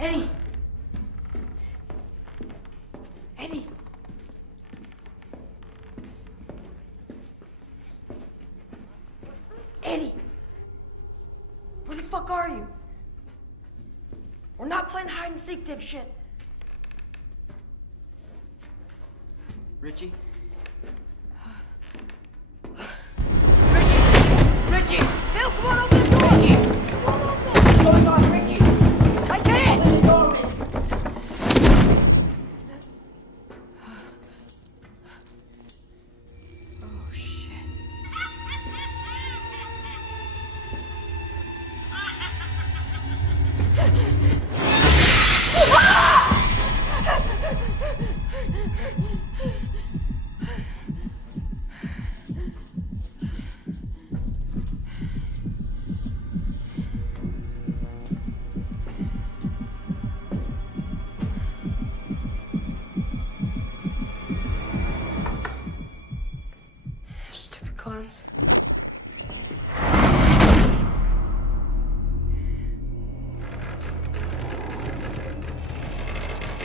Eddie! Eddie! Eddie! Where the fuck are you? We're not playing hide and seek, dipshit. Richie? Richie! Bill, come on, open the door! Richie! Come on, open it! What's going on, Richie? I can't! Open the door, Richie! Oh, shit. Stupid clowns.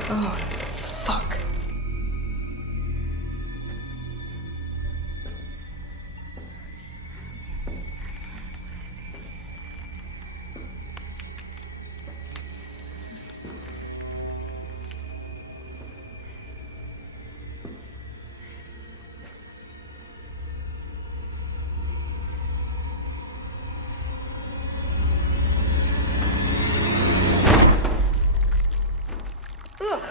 Oh, fuck. Ugh.